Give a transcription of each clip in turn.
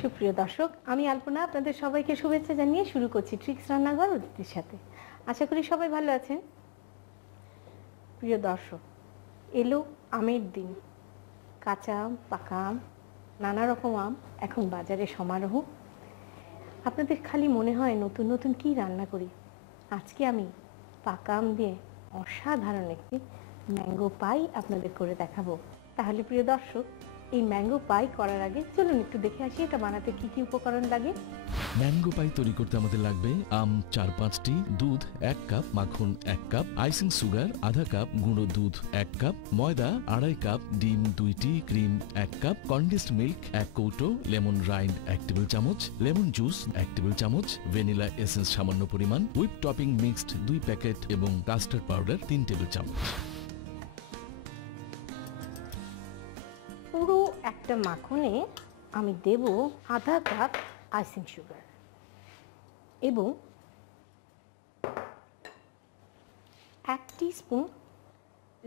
সুপ্রিয় দর্শক, আমি আলপনা আপনাদের সবাইকে শুভেচ্ছা জানিয়ে শুরু করছি ট্রিক্স রান্নাঘর অতিথির সাথে। আশা করি সবাই ভালো আছেন। প্রিয় দর্শক, এলো আমের দিন। কাঁচা আম, পাকা আম, নানা রকম আম এখন বাজারে সমারোহ। আপনাদের খালি মনে হয় নতুন নতুন কী রান্না করি। আজকে আমি পাকা আম দিয়ে অসাধারণ একটি ম্যাঙ্গো পাই আপনাদের করে দেখাবো। তাহলে প্রিয় দর্শক, এই ম্যাঙ্গো পাই করার আগে চলুন একটু দেখে আসি এটা বানাতে কি কি উপকরণ লাগে। ম্যাঙ্গো পাই তৈরি করতে আমাদের লাগবে আম 4-5টি, দুধ 1 কাপ, মাখন 1 কাপ, আইসিং সুগার আধা কাপ, গুঁড়ো দুধ 1 কাপ, ময়দা 2.5 কাপ, ডিম 2টি, ক্রিম 1 কাপ, কনডেন্সড মিল্ক 1 কৌটো, লেমন রাইন্ড 1 টেবিল চামচ, লেমন জুস 1 টেবিল চামচ, ভ্যানিলা এসেন্স সামান্য পরিমাণ, হুইপ টপিং মিক্সড 2 প্যাকেট এবং কাস্টার্ড পাউডার 3 টেবিল চামচ। পুরো একটা মাখনে আমি দেব আধা কাপ আইসিং সুগার এবং 1 টিস্পুন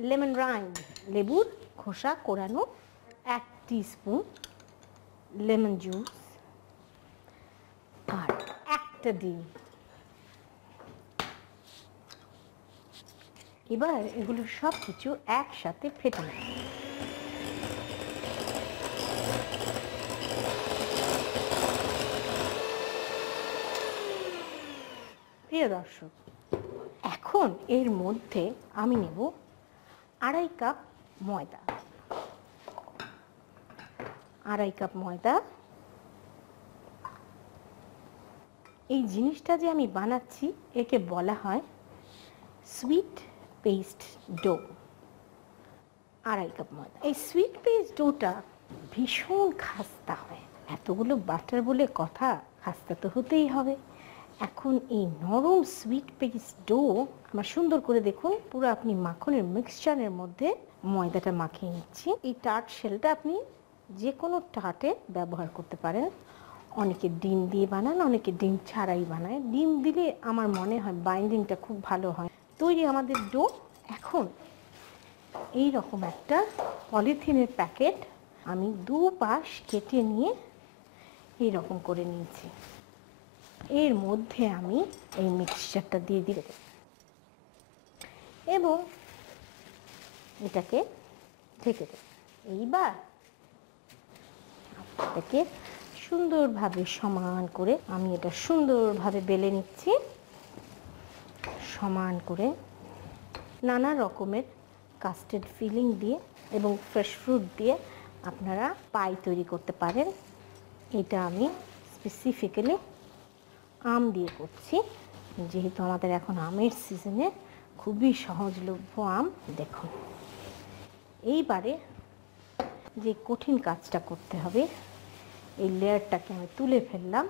লেমন রাইন্ড, লেবুর খোসা কোরানো 1 টিস্পুন লেমন জুস আর একটা ডিম। এবার এগুলো সব কিছু একসাথে ফেটে নেব। প্রিয় দর্শক, এখন এর মধ্যে আমি নেব 2.5 কাপ ময়দা। 2.5 কাপ ময়দা। এই জিনিসটা যে আমি বানাচ্ছি একে বলা হয় সুইট পেস্ট ডো। 2.5 কাপ ময়দা। এই সুইট পেস্ট ডোটা ভীষণ খাস্তা হয়। এতগুলো বাটার বলে কথা, খাস্তা তো হতেই হবে। এখন এই নরম সুইট পেস্ট ডো আমার সুন্দর করে দেখুন, পুরো আপনি মাখনের মিক্সচারের মধ্যে ময়দাটা মাখিয়ে নিচ্ছি। এই টার্ট শেলটা আপনি যে কোনো টার্টে ব্যবহার করতে পারেন। অনেকে ডিম দিয়ে বানান, অনেকে ডিম ছাড়াই বানায়। ডিম দিলে আমার মনে হয় বাইন্ডিংটা খুব ভালো হয়। তৈরি আমাদের ডো। এখন এই রকম একটা পলিথিনের প্যাকেট আমি 2 পাশ কেটে নিয়ে এই রকম করে নিয়েছি। এর মধ্যে আমি এই মিক্সচারটা দিয়ে দেব এবং এটাকে ঢেকে দেব। এইবার এটাকে সুন্দরভাবে সমান করে আমি এটা সুন্দরভাবে বেলে নিচ্ছি। সমান করে নানা রকমের কাস্টার্ড ফিলিং দিয়ে এবং ফ্রেশ ফ্রুট দিয়ে আপনারা পাই তৈরি করতে পারেন। এটা আমি স্পেসিফিক্যালি আম দিয়ে করছি, যেহেতু আমাদের এখন আমের সিজনে খুবই সহজলভ্য আম। দেখুন, এইবারে যে কঠিন কাজটা করতে হবে, এই লেয়ারটাকে আমি তুলে ফেললাম।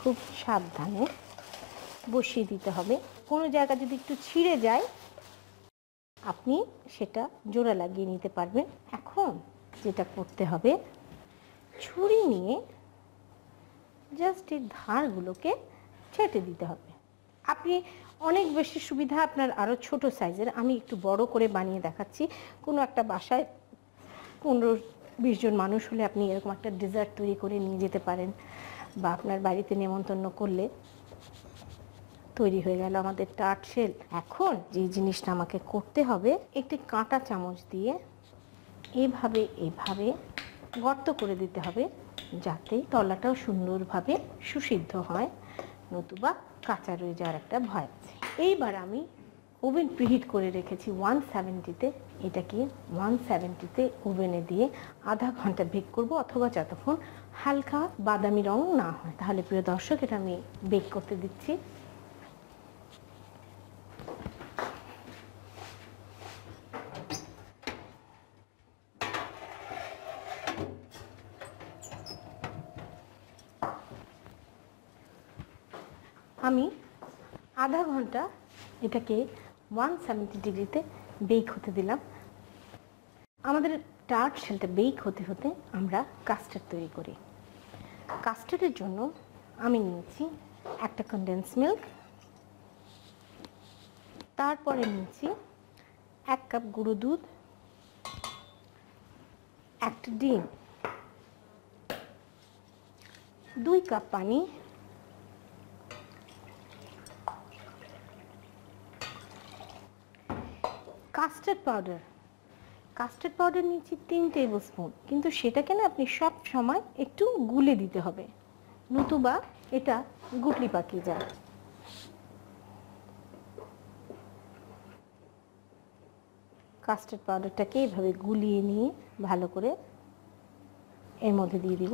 খুব সাবধানে বসিয়ে দিতে হবে। কোনো জায়গা যদি একটু ছিঁড়ে যায় আপনি সেটা জোড়া লাগিয়ে নিতে পারবেন। এখন যেটা করতে হবে, ছুরি নিয়ে জাস্ট এই ধারগুলোকে ছেঁটে দিতে হবে। আপনি অনেক বেশি সুবিধা আপনার আরও ছোট সাইজের, আমি একটু বড় করে বানিয়ে দেখাচ্ছি। কোনো একটা বাসায় 15-20 জন মানুষ হলে আপনি এরকম একটা ডেজার্ট তৈরি করে নিয়ে যেতে পারেন, বা আপনার বাড়িতে নেমন্তন্ন করলে তৈরি হয়ে গেল আমাদের টার্ট শেল। এখন যে জিনিসটা আমাকে করতে হবে, একটি কাঁটা চামচ দিয়ে এভাবে এভাবে গর্ত করে দিতে হবে, যাতে তলাটাও সুন্দরভাবে সুসিদ্ধ হয়, নতুবা কাঁচা রয়ে যাওয়ার একটা ভয় আছে। এইবার আমি ওভেন প্রিহিট করে রেখেছি 170-তে। এটাকে 170-তে ওভেনে দিয়ে আধা ঘন্টা বেক করব, অথবা যতক্ষণ হালকা বাদামি রং না হয়। তাহলে প্রিয় দর্শক, এটা আমি বেক করতে দিচ্ছি। আমি আধা ঘন্টা এটাকে 170 ডিগ্রিতে বেক হতে দিলাম। আমাদের টার্ট শেলটা বেক হতে হতে আমরা কাস্টার্ড তৈরি করি। কাস্টার্ডের জন্য আমি নিয়েছি একটা কনডেন্স মিল্ক, তারপরে নিয়েছি 1 কাপ গুঁড়ো দুধ, একটা ডিম, 2 কাপ পানি, কাস্টার্ড পাউডার। কাস্টার্ড পাউডার নিচ্ছি 3 টেবিল স্পুন, কিন্তু সেটাকে না আপনি সব সময় একটু গুলে দিতে হবে, নতুবা এটা গুটলি পাকিয়ে যায়। কাস্টার্ড পাউডারটাকে এভাবে গুলিয়ে নিয়ে ভালো করে এর মধ্যে দিয়ে দিব।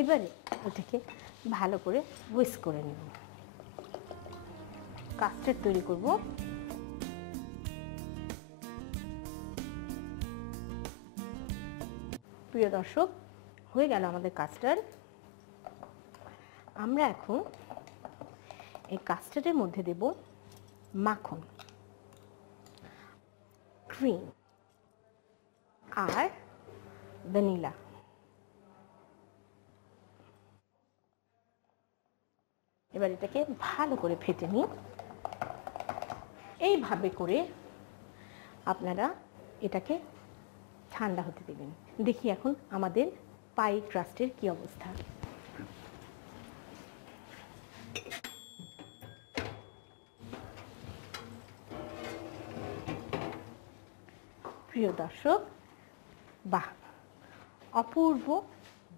এবারে এটাকে ভালো করে হুইস্ক করে নেব। কাস্টার্ড তৈরি করব। প্রিয় দর্শক, হয়ে গেল আমাদের কাস্টার্ড। আমরা এখন এই কাস্টার্ডের মধ্যে দেব মাখন, ক্রিম আর ভ্যানিলা। এবার এটাকে ভালো করে ফেটে নিই। এইভাবে করে আপনারা এটাকে ঠান্ডা হতে দেবেন। দেখি এখন আমাদের পাই ক্রাস্টের কি অবস্থা। প্রিয় দর্শক, বাহ, অপূর্ব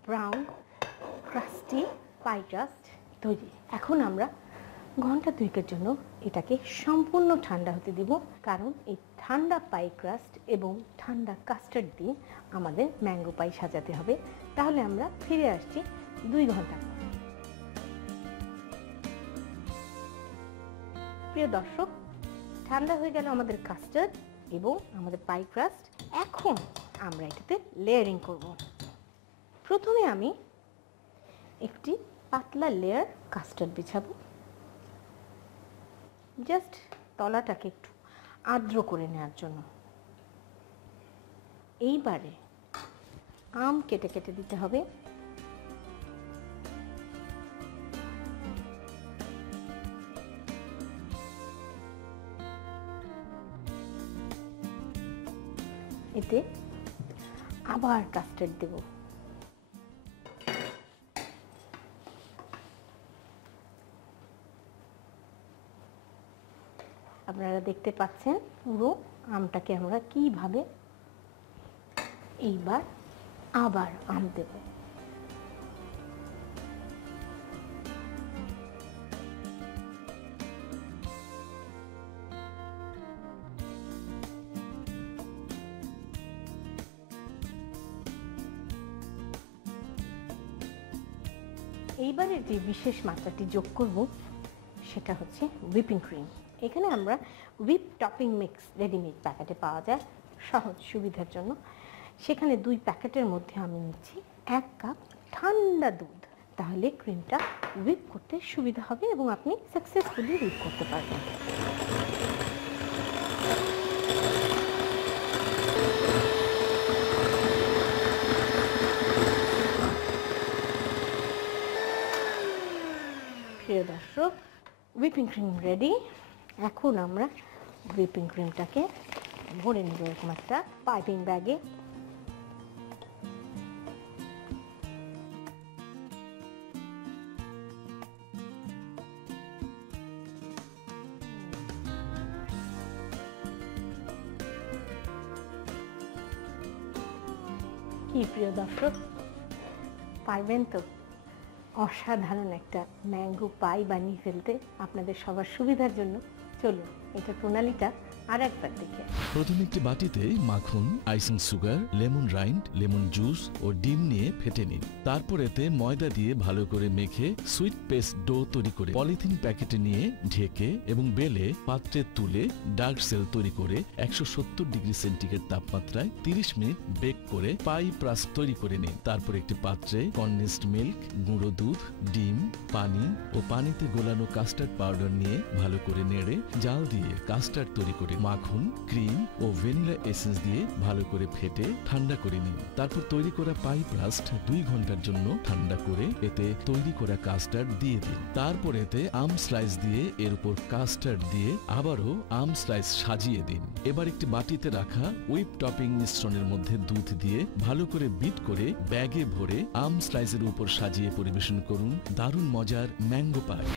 ব্রাউন ক্রাস্টি পাই ক্রাস্ট তৈরি। এখন আমরা ঘন্টা 2 জন্য এটাকে সম্পূর্ণ ঠান্ডা হতে দিব, কারণ এই ঠান্ডা পাই ক্রাস্ট এবং ঠান্ডা কাস্টার্ড দিয়ে আমাদের ম্যাঙ্গো পাই সাজাতে হবে। তাহলে আমরা ফিরে আসছি 2 ঘন্টা পর। প্রিয় দর্শক, ঠান্ডা হয়ে গেল আমাদের কাস্টার্ড এবং আমাদের পাই ক্রাস্ট। এখন আমরা এটাতে লেয়ারিং করব। প্রথমে আমি একটি পাতলা লেয়ার কাস্টার্ড বিছাবো, জাস্ট তলাটাকে একটু আর্দ্র করে নেওয়ার জন্য। এইবারে আম কেটে কেটে দিতে হবে। এতে আবার কাস্টার্ড দেব। আপনারা দেখতে পাচ্ছেন পুরো আমটাকে আমরা কিভাবে এইবার আবার আম দেব। এইবারে যে বিশেষ মাত্রাটি যোগ করব সেটা হচ্ছে হুইপিং ক্রিম। এখানে আমরা হুইপ টপিং মিক্স রেডিমেড প্যাকেটে পাওয়া যায় সহজ সুবিধার জন্য। সেখানে 2 প্যাকেটের মধ্যে আমি নিচ্ছি 1 কাপ ঠান্ডা দুধ। তাহলে ক্রিমটা হুইপ করতে সুবিধা হবে এবং আপনি সাকসেসফুলি হুইপ করতে পারবেন। প্রিয় দর্শক, হুইপিং ক্রিম রেডি। এখন আমরা হুইপিং ক্রিমটাকে ভরে নেব এরকম একটা পাইপিং ব্যাগে। কি প্রিয় দর্শক, পারবেন তো অসাধারণ একটা ম্যাঙ্গো পাই বানিয়ে ফেলতে? আপনাদের সবার সুবিধার জন্য চলুন এটা প্রণালীটা আর একবার দেখে। প্রথমে একটি বাটিতে মাখন, icing sugar, lemon rind, lemon juice ও ডিম নিয়ে ফেটে নিন। তারপর এতে ময়দা দিয়ে ভালো করে মেখে সুইট পেস্ট ডো তৈরি করে পলিথিন প্যাকেটে নিয়ে ঢেকে এবং বেলে পাত্রে তুলে ডার্ক সেল তৈরি করে 170 ডিগ্রি সেন্টিগ্রেড তাপমাত্রায় 30 মিনিট বেক করে পাই ক্রাস্ট তৈরি করে নিন। তারপর একটি পাত্রে কনডেন্সড মিল্ক, গুঁড়ো দুধ, ডিম, পানি ও পানিতে গোলানো কাস্টার্ড পাউডার নিয়ে ভালো করে নেড়ে জাল দিয়ে কাস্টার্ড তৈরি করে নিন। মাখন, ক্রিম ও ভ্যানিলা এসেন্স দিয়ে ভালো করে ফেটে ঠান্ডা করে নিন। তারপর তৈরি করা পাই রাস্ট 2 ঘন্টার জন্য ঠান্ডা করে এতে তৈরি করা কাস্টার্ড দিয়ে দিন। তারপর এতে আম স্লাইস দিয়ে এর উপর কাস্টার্ড দিয়ে আবারও আম স্লাইস সাজিয়ে দিন। এবার একটি বাটিতে রাখা হুইপ টপিং মিশ্রণের মধ্যে দুধ দিয়ে ভালো করে বিট করে ব্যাগে ভরে আম স্লাইসের উপর সাজিয়ে পরিবেশন করুন দারুণ মজার ম্যাঙ্গো পাই।